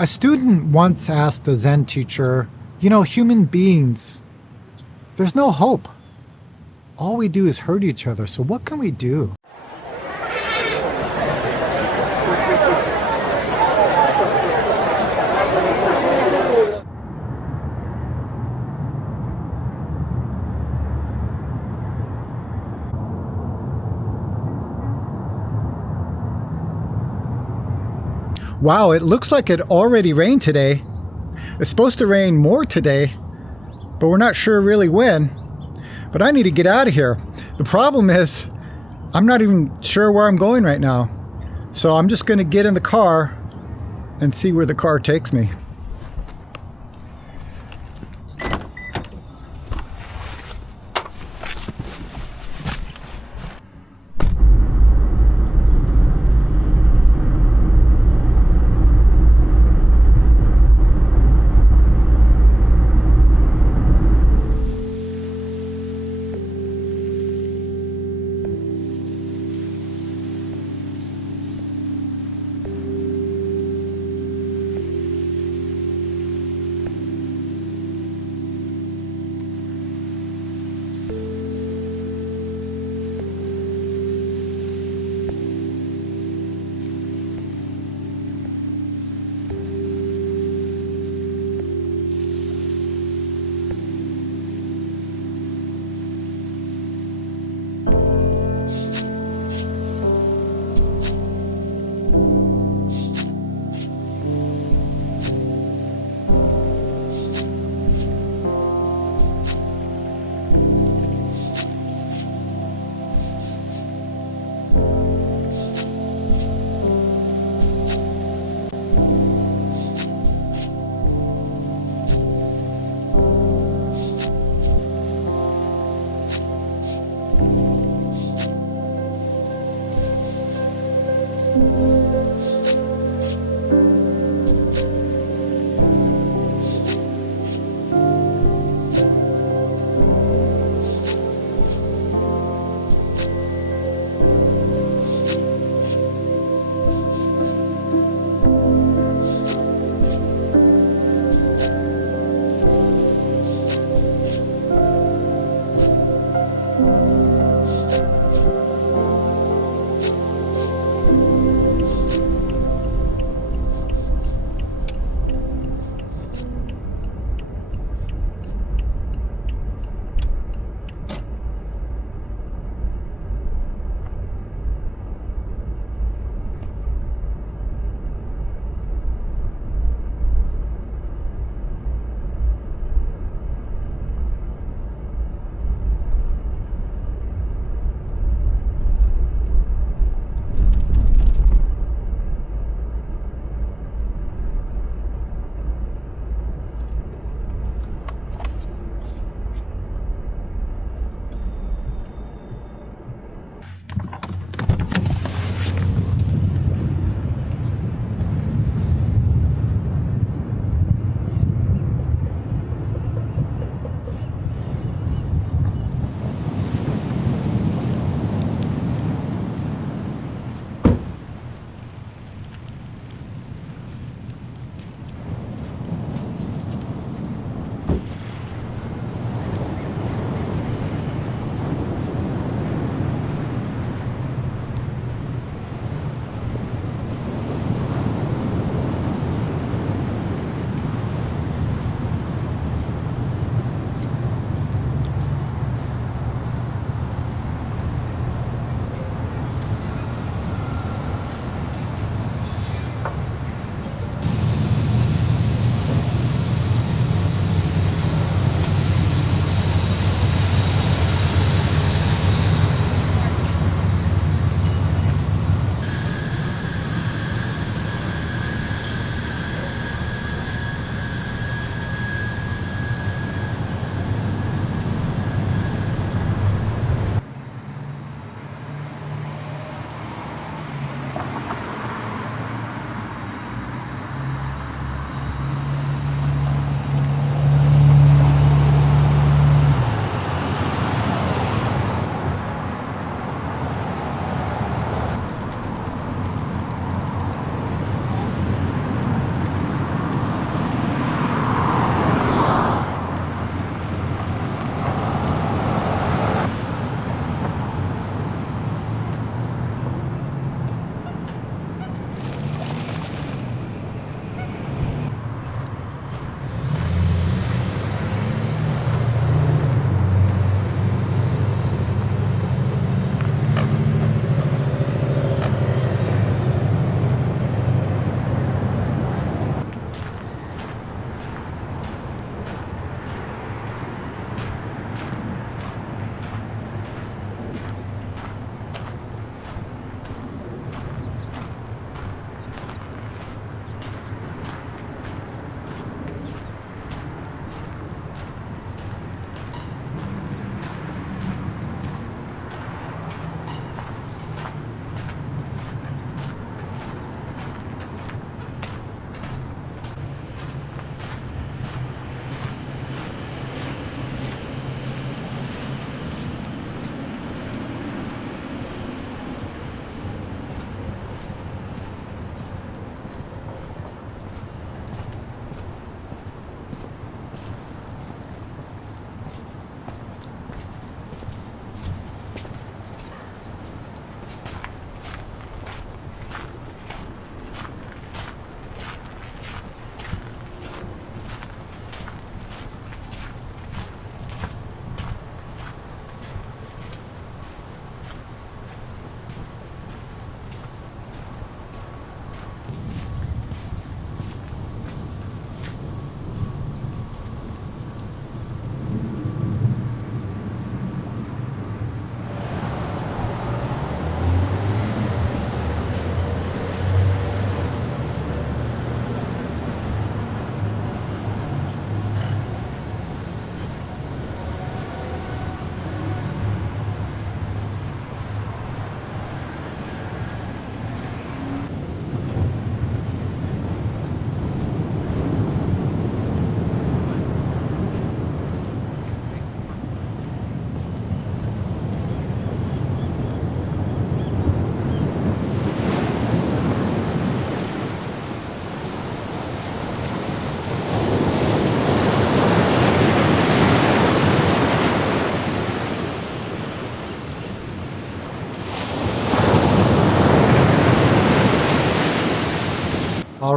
A student once asked a Zen teacher, human beings, there's no hope. All we do is hurt each other, so what can we do? Wow, it looks like it already rained today. It's supposed to rain more today, but we're not sure really when. But I need to get out of here. The problem is, I'm not even sure where I'm going right now. So I'm just going to get in the car and see where the car takes me.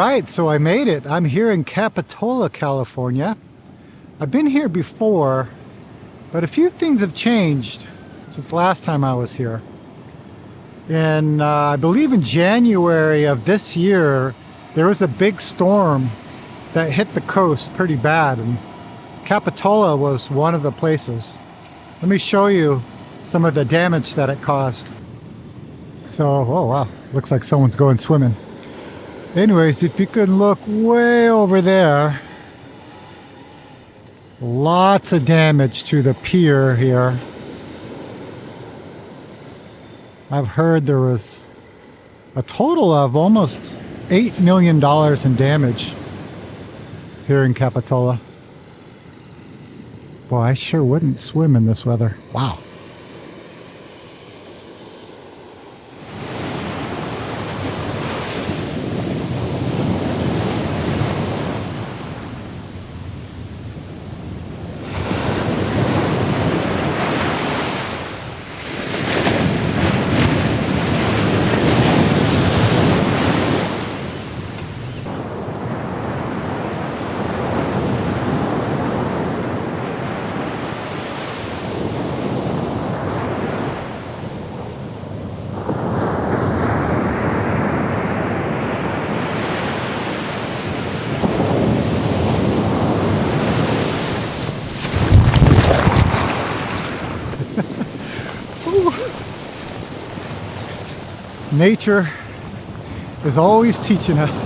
right, so I made it. I'm here in Capitola, California. I've been here before, but a few things have changed since last time I was here. And I believe in January of this year, there was a big storm that hit the coast pretty bad, and Capitola was one of the places. Let me show you some of the damage that it caused. So, oh wow, looks like someone's going swimming. Anyways, if you can look way over there, lots of damage to the pier here. I've heard there was a total of almost $8 million in damage here in Capitola. Boy, I sure wouldn't swim in this weather. Wow. Nature is always teaching us.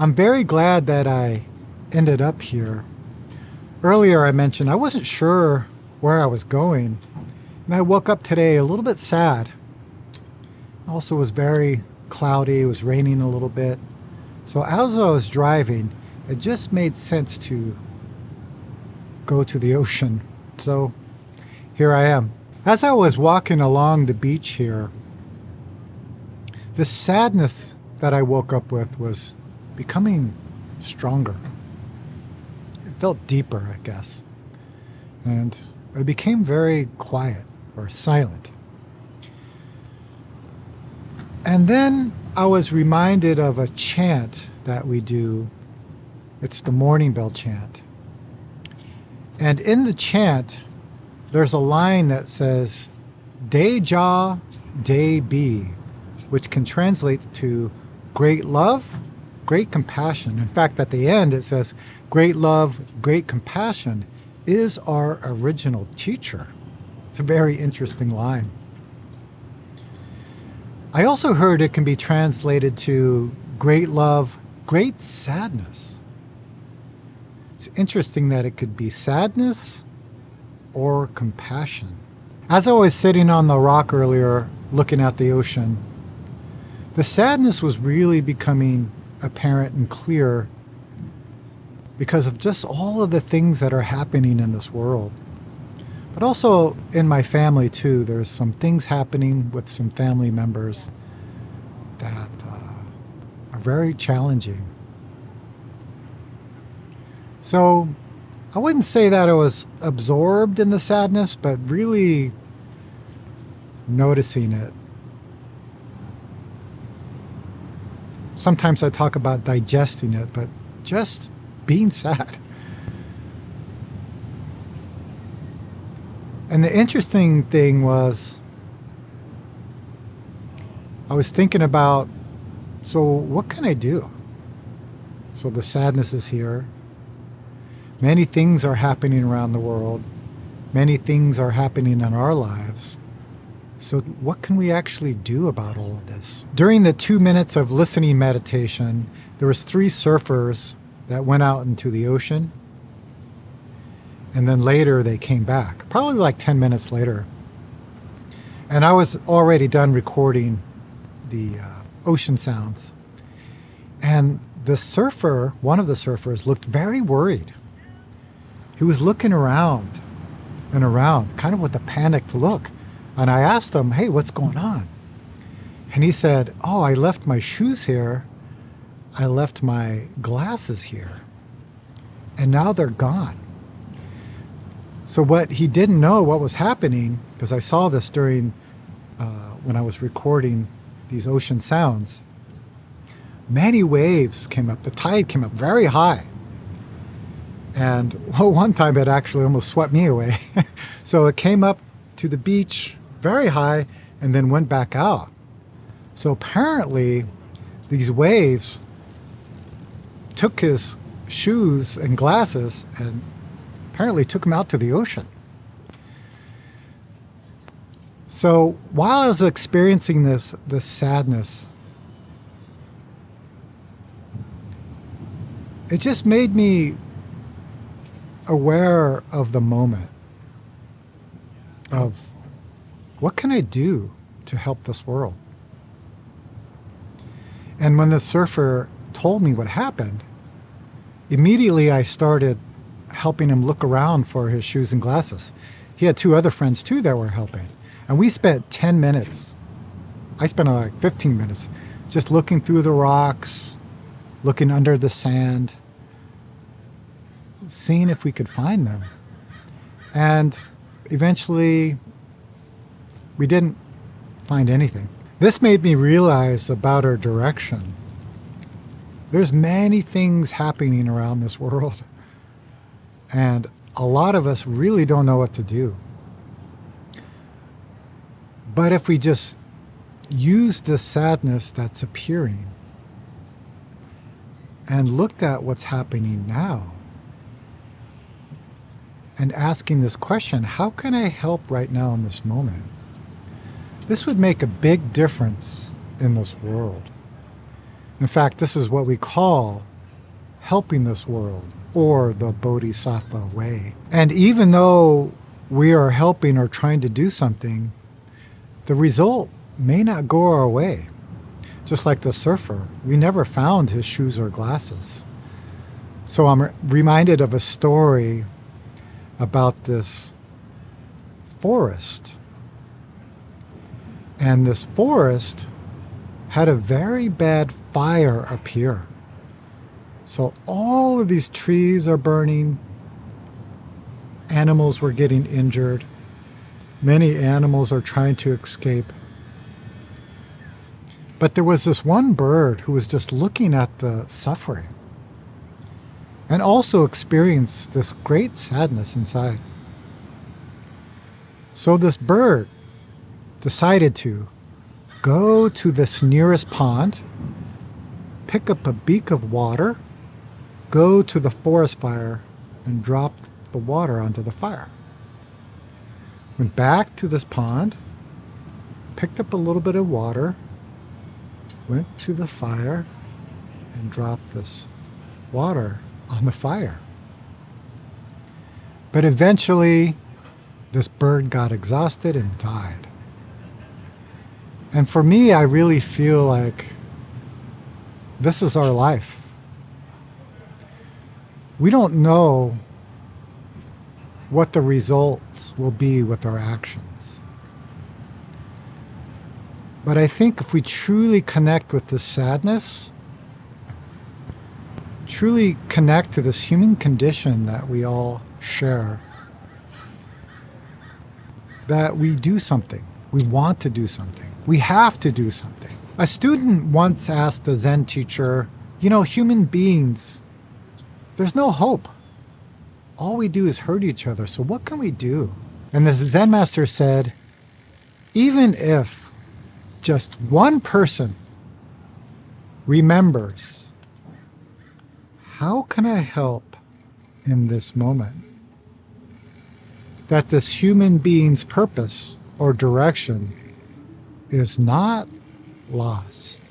I'm very glad that I ended up here. Earlier I mentioned I wasn't sure where I was going, and I woke up today a little bit sad. Also, it was very cloudy, it was raining a little bit. So as I was driving, it just made sense to go to the ocean. So here I am. As I was walking along the beach here, the sadness that I woke up with was becoming stronger. It felt deeper, I guess. And I became very quiet or silent. And then I was reminded of a chant that we do. It's the morning bell chant. And in the chant, there's a line that says, "Day Ja, Day Be," which can translate to great love, great compassion. In fact, at the end it says, "Great love, great compassion is our original teacher." It's a very interesting line. I also heard it can be translated to great love, great sadness. It's interesting that it could be sadness or compassion. As I was sitting on the rock earlier, looking at the ocean, the sadness was really becoming apparent and clear because of just all of the things that are happening in this world. But also in my family too, there's some things happening with some family members that are very challenging. So I wouldn't say that I was absorbed in the sadness, but really noticing it. Sometimes I talk about digesting it, but just being sad. And the interesting thing was, I was thinking about, so what can I do? So the sadness is here. Many things are happening around the world. Many things are happening in our lives. So what can we actually do about all of this? During the 2 minutes of listening meditation, there was 3 surfers that went out into the ocean. And then later they came back, probably like 10 minutes later. And I was already done recording the ocean sounds. And the surfer, one of the surfers, looked very worried. He was looking around and around, kind of with a panicked look. And I asked him, "Hey, what's going on?" And he said, "Oh, I left my shoes here. I left my glasses here. And now they're gone." So what he didn't know what was happening, because I saw this during when I was recording these ocean sounds, many waves came up. The tide came up very high. And one time it actually almost swept me away. So it came up to the beach very high and then went back out. So apparently these waves took his shoes and glasses and apparently took him out to the ocean. So while I was experiencing this sadness, it just made me aware of the moment of what can I do to help this world? And when the surfer told me what happened, immediately I started helping him look around for his shoes and glasses. He had 2 other friends too that were helping. And we spent 10 minutes. I spent like 15 minutes just looking through the rocks, looking under the sand, seeing if we could find them. And eventually we didn't find anything. This made me realize about our direction. There's many things happening around this world. And a lot of us really don't know what to do. But if we just use the sadness that's appearing and looked at what's happening now and asking this question, how can I help right now in this moment? This would make a big difference in this world. In fact, this is what we call helping this world, or the Bodhisattva way. And even though we are helping or trying to do something, the result may not go our way. Just like the surfer, we never found his shoes or glasses. So I'm reminded of a story about this forest. And this forest had a very bad fire appear. So all of these trees are burning. Animals were getting injured. Many animals are trying to escape. But there was this one bird who was just looking at the suffering and also experienced this great sadness inside. So this bird decided to go to this nearest pond, pick up a beak of water, go to the forest fire, and drop the water onto the fire. Went back to this pond, picked up a little bit of water, went to the fire, and dropped this water on the fire. But eventually, this bird got exhausted and died. And for me, I really feel like this is our life. We don't know what the results will be with our actions. But I think if we truly connect with this sadness, truly connect to this human condition that we all share, that we do something. We want to do something. We have to do something. A student once asked the Zen teacher, human beings, there's no hope. All we do is hurt each other, so what can we do? And the Zen master said, even if just one person remembers, how can I help in this moment? That this human being's purpose or direction is not lost.